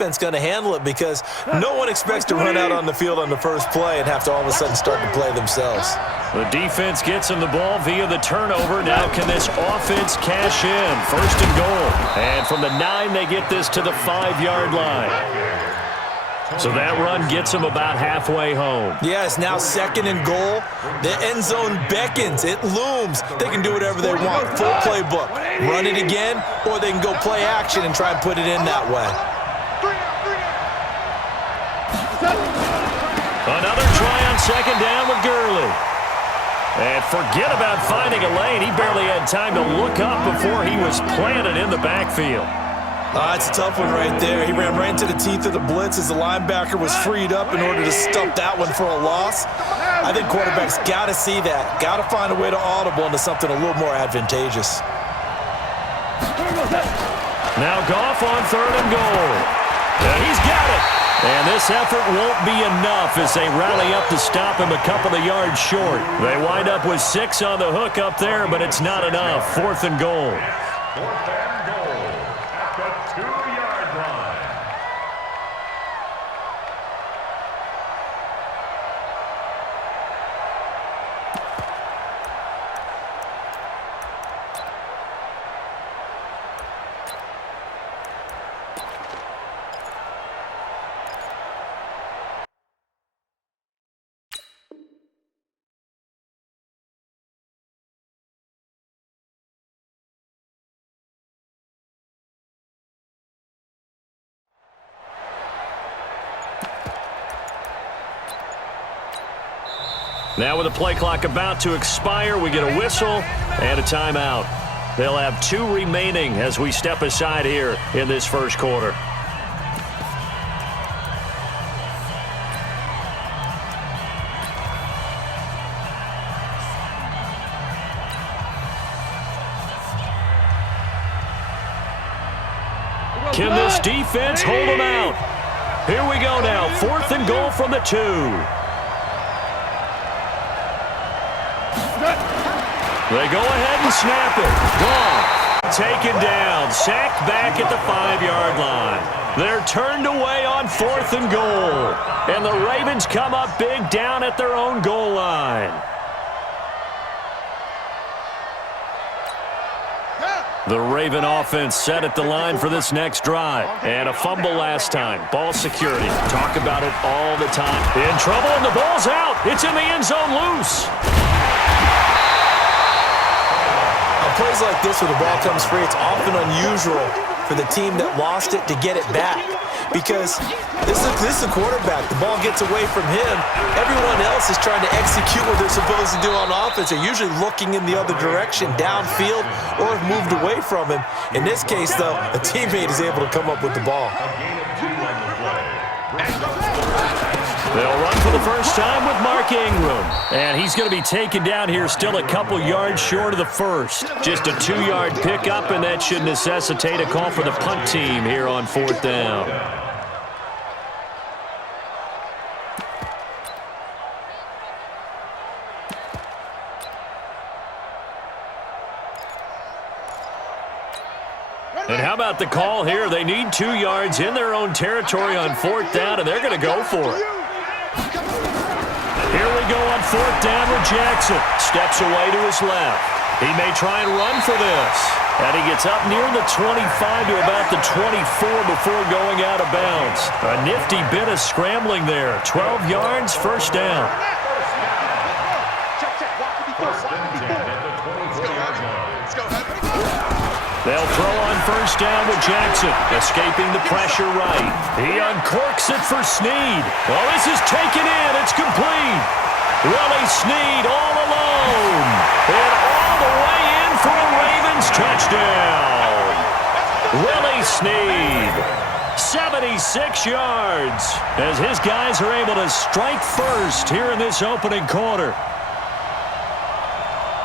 defense going to handle it because no one expects to run out on the field on the first play and have to all of a sudden start to play themselves. The defense gets him the ball via the turnover. Now can this offense cash in? First and goal. And from the 9, they get this to the 5-yard line. So that run gets them about halfway home. Yeah, it's now second and goal. The end zone beckons. It looms. They can do whatever they want. Full playbook. Run it again, or they can go play action and try and put it in that way. Another try on second down with Gurley. And forget about finding a lane. He barely had time to look up before he was planted in the backfield. It's a tough one right there. He ran right into the teeth of the blitz as the linebacker was freed up in order to stuff that one for a loss. I think quarterbacks got to see that. Got to find a way to audible into something a little more advantageous. Now Goff on third and goal. And he's got it. And this effort won't be enough as they rally up to stop him a couple of yards short. They wind up with 6 on the hook up there, but it's not enough. Fourth and goal. Now with the play clock about to expire, we get a whistle and a timeout. They'll have 2 remaining as we step aside here in this first quarter. Can this defense hold them out? Here we go now. 4th and goal from the 2. They go ahead and snap it. Goff taken down. Sacked back at the 5-yard line. They're turned away on 4th and goal. And the Ravens come up big down at their own goal line. The Raven offense set at the line for this next drive. And a fumble last time. Ball security. Talk about it all the time. In trouble, and the ball's out. It's in the end zone loose. Plays like this where the ball comes free, it's often unusual for the team that lost it to get it back because this is a quarterback. The ball gets away from him. Everyone else is trying to execute what they're supposed to do on offense. They're usually looking in the other direction, downfield, or have moved away from him. In this case, though, a teammate is able to come up with the ball. They'll run for the first time with Mark Ingram. And he's going to be taken down here still a couple yards short of the first. Just a 2-yard pickup, and that should necessitate a call for the punt team here on 4th down. And how about the call here? They need 2 yards in their own territory on 4th down, and they're going to go for it. Here we go on 4th down with Jackson. Steps away to his left. He may try and run for this. And he gets up near the 25 to about the 24 before going out of bounds. A nifty bit of scrambling there. 12 yards, first down. They'll throw on first down with Jackson, escaping the pressure right. He uncorks it for Snead. Well, this is taken in. It's complete. Willie Snead all alone. And all the way in for a Ravens touchdown. Willie Snead, 76 yards, as his guys are able to strike first here in this opening quarter.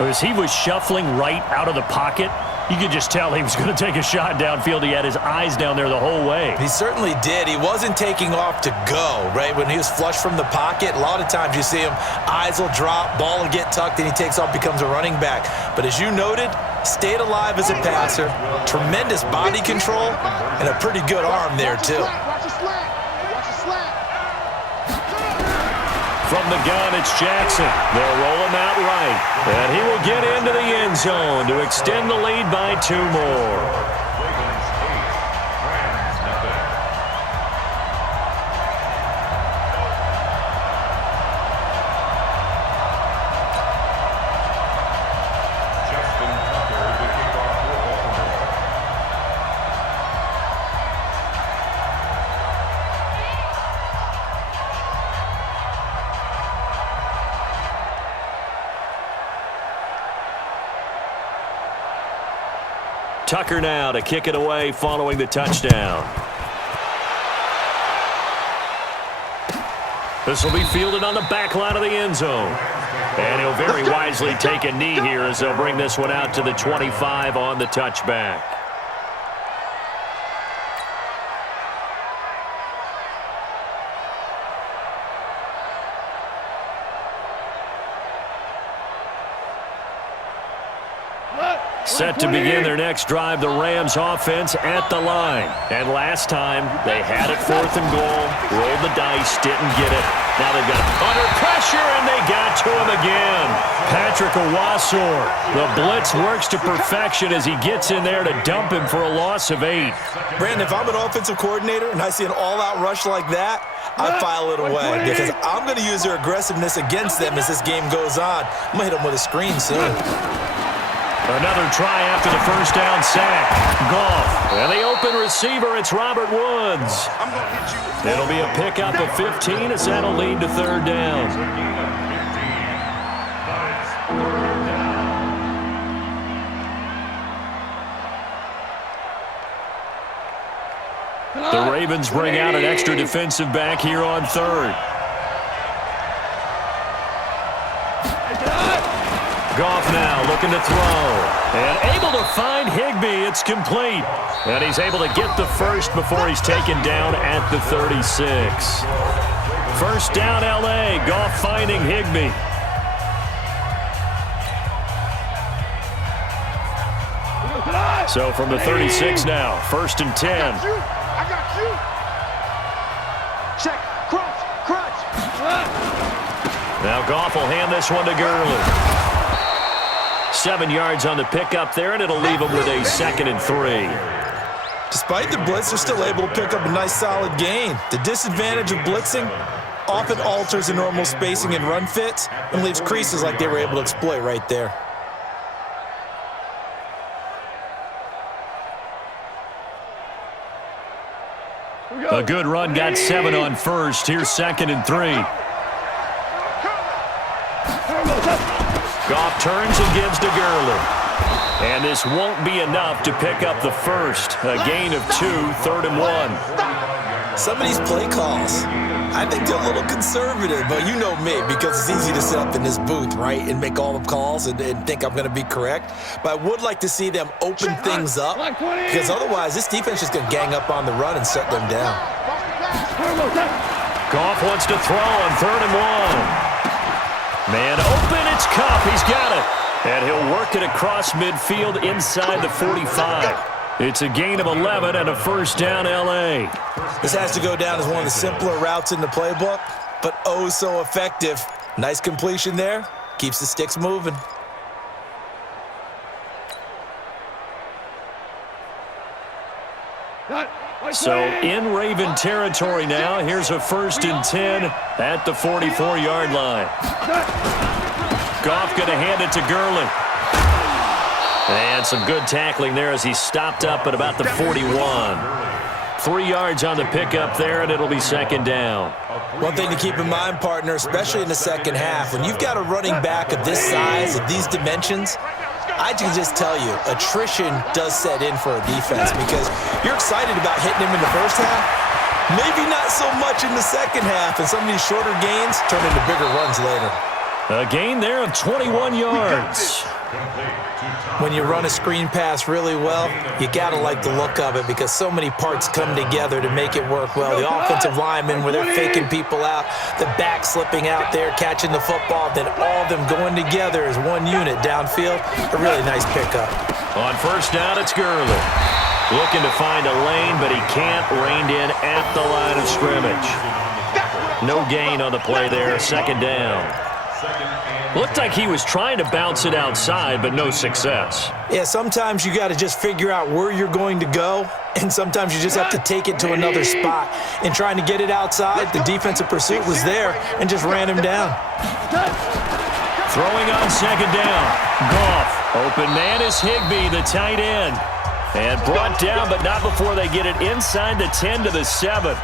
As he was shuffling right out of the pocket, you could just tell he was going to take a shot downfield. He had his eyes down there the whole way. He certainly did. He wasn't taking off to go, right? When he was flush from the pocket, a lot of times you see him, eyes will drop, ball will get tucked, and he takes off, becomes a running back. But as you noted, stayed alive as a passer, tremendous body control, and a pretty good arm there, too. From the gun, it's Jackson. They'll roll him out right. And he will get into the end zone to extend the lead by 2 more. Tucker now to kick it away following the touchdown. This will be fielded on the back line of the end zone. And he'll very wisely take a knee here as they'll bring this one out to the 25 on the touchback. Set to begin their next drive, the Rams offense at the line. And last time, they had it 4th and goal, rolled the dice, didn't get it. Now they've got under pressure, and they got to him again. Patrick Owasor, the blitz works to perfection as he gets in there to dump him for a loss of 8. Brandon, if I'm an offensive coordinator and I see an all-out rush like that, I file it away because I'm going to use their aggressiveness against them as this game goes on. I'm going to hit them with a screen soon. Another try after the first down sack. Goff. And the open receiver, it's Robert Woods. It'll be a pickup of 15 as that'll lead to 3rd down. The Ravens bring out an extra defensive back here on 3rd. Goff now looking to throw. And able to find Higbee. It's complete. And he's able to get the first before he's taken down at the 36. First down, L.A. Goff finding Higbee. So from the 36 now, 1st and 10. I got you. Check. Crunch. Now Goff will hand this one to Gurley. 7 yards on the pickup there, and it'll leave him with a 2nd and 3. Despite the blitz, they're still able to pick up a nice solid gain. The disadvantage of blitzing often alters the normal spacing and run fits and leaves creases like they were able to exploit right there. A good run got 7 on first. Here's 2nd and 3. Goff turns and gives to Gurley. And this won't be enough to pick up the first. A gain of 2, 3rd and 1. Some of these play calls, I think they're a little conservative, but you know me, because it's easy to sit up in this booth, right, and make all the calls and think I'm going to be correct. But I would like to see them open things up, because otherwise this defense is going to gang up on the run and shut them down. Goff wants to throw on 3rd and 1. Man open, it's Kupp. He's got it. And he'll work it across midfield inside the 45. It's a gain of 11 and a first down, L.A. This has to go down as one of the simpler routes in the playbook, but oh so effective. Nice completion there. Keeps the sticks moving. So in Raven territory now. Here's a 1st and 10 at the 44-yard line. Goff going to hand it to Gurley. And some good tackling there as he stopped up at about the 41. 3 yards on the pickup there, and it'll be 2nd down. One thing to keep in mind, partner, especially in the second half, when you've got a running back of this size, of these dimensions, I can just tell you, attrition does set in for a defense because you're excited about hitting him in the first half, maybe not so much in the second half, and some of these shorter gains turn into bigger runs later. A gain there of 21 yards. When you run a screen pass really well, you got to like the look of it because so many parts come together to make it work well. The offensive linemen, where they're faking people out, the back slipping out there, catching the football, then all of them going together as one unit downfield. A really nice pickup. On first down, it's Gurley. Looking to find a lane, but he can't. Reined in at the line of scrimmage. No gain on the play there, second down. Looked like he was trying to bounce it outside, but no success. Yeah, sometimes you got to just figure out where you're going to go, and sometimes you just have to take it to another spot. And trying to get it outside, the defensive pursuit was there and just ran him down. Throwing on second down. Goff. Open man is Higbee, the tight end. And brought down, but not before they get it inside the 10 to the 7.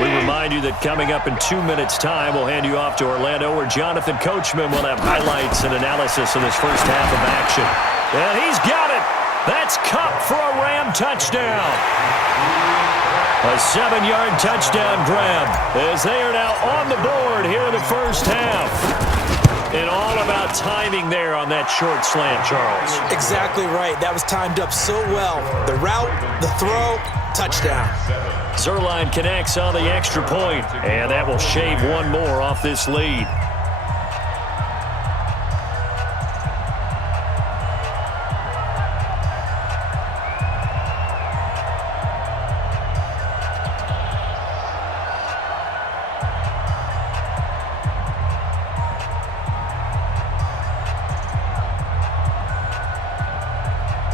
We remind you that coming up in 2 minutes' time, we'll hand you off to Orlando, where Jonathan Coachman will have highlights and analysis of this first half of action. And he's got it. That's Kupp for a Ram touchdown. A 7-yard touchdown grab as they are now on the board here in the first half. And all about timing there on that short slant, Charles. Exactly right. That was timed up so well. The route, the throw, touchdown. Zuerlein connects on the extra point, and that will shave one more off this lead.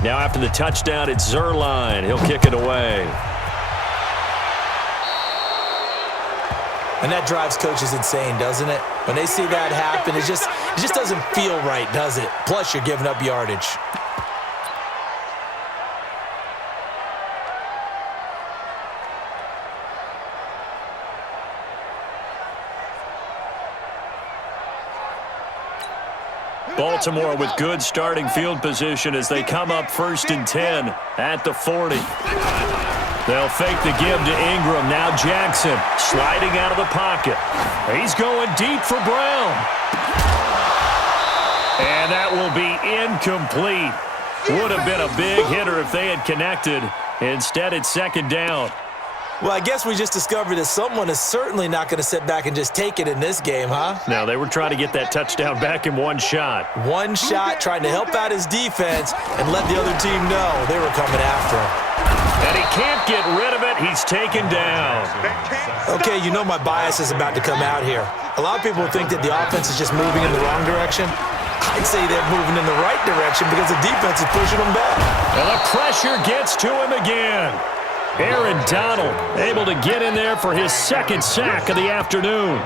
Now after the touchdown, it's Zuerlein. He'll kick it away. And that drives coaches insane, doesn't it? When they see that happen, it just doesn't feel right, does it? Plus, you're giving up yardage. Baltimore with good starting field position as they come up 1st and 10 at the 40. They'll fake the give to Ingram. Now Jackson sliding out of the pocket. He's going deep for Brown. And that will be incomplete. Would have been a big hitter if they had connected. Instead, it's second down. Well, I guess we just discovered that someone is certainly not going to sit back and just take it in this game, huh? No, they were trying to get that touchdown back in one shot. One shot, trying to help out his defense and let the other team know they were coming after him. And he can't get rid of it. He's taken down. Okay, you know my bias is about to come out here. A lot of people think that the offense is just moving in the wrong direction. I'd say they're moving in the right direction because the defense is pushing them back. And the pressure gets to him again. Aaron Donald able to get in there for his second sack of the afternoon.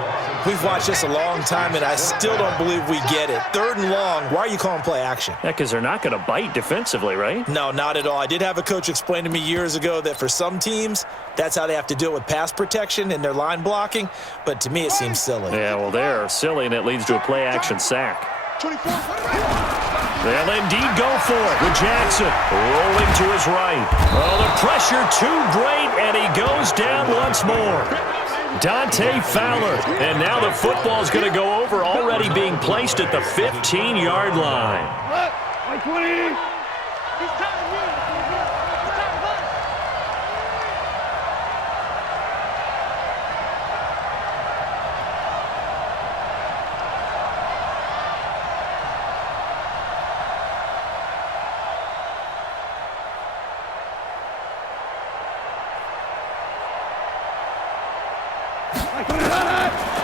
We've watched this a long time, and I still don't believe we get it. 3rd and long, why are you calling play action? Yeah, because they're not going to bite defensively, right? No, not at all. I did have a coach explain to me years ago that for some teams, that's how they have to deal with pass protection and their line blocking, but to me it seems silly. Yeah, well, they're silly, and it leads to a play action sack. They'll indeed go for it with Jackson rolling to his right. Oh, the pressure too great, and he goes down once more. Dante Fowler, and now the football's going to go over, already being placed at the 15-yard line.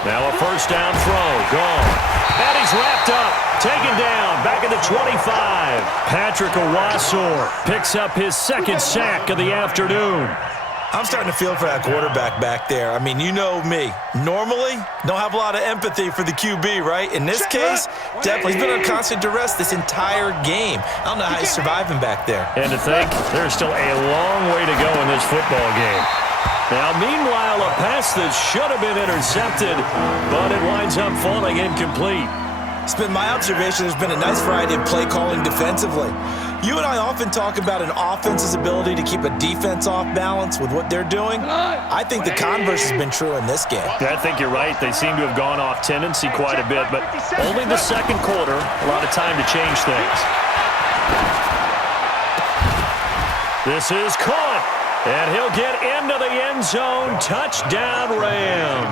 Now a first down throw, gone. And he's wrapped up, taken down, back at the 25. Patrick Owasor picks up his second sack of the afternoon. I'm starting to feel for that quarterback back there. I mean, you know me. Normally, don't have a lot of empathy for the QB, right? In this case, definitely. He's been on constant duress this entire game. I don't know how he's surviving back there. And to think, there's still a long way to go in this football game. Now, meanwhile, a pass that should have been intercepted, but it winds up falling incomplete. It's been my observation there's been a nice variety of play calling defensively. You and I often talk about an offense's ability to keep a defense off balance with what they're doing. I think the converse has been true in this game. I think you're right. They seem to have gone off tendency quite a bit, but only the second quarter, a lot of time to change things. This is caught, and he'll get into the end zone. Touchdown, Rams.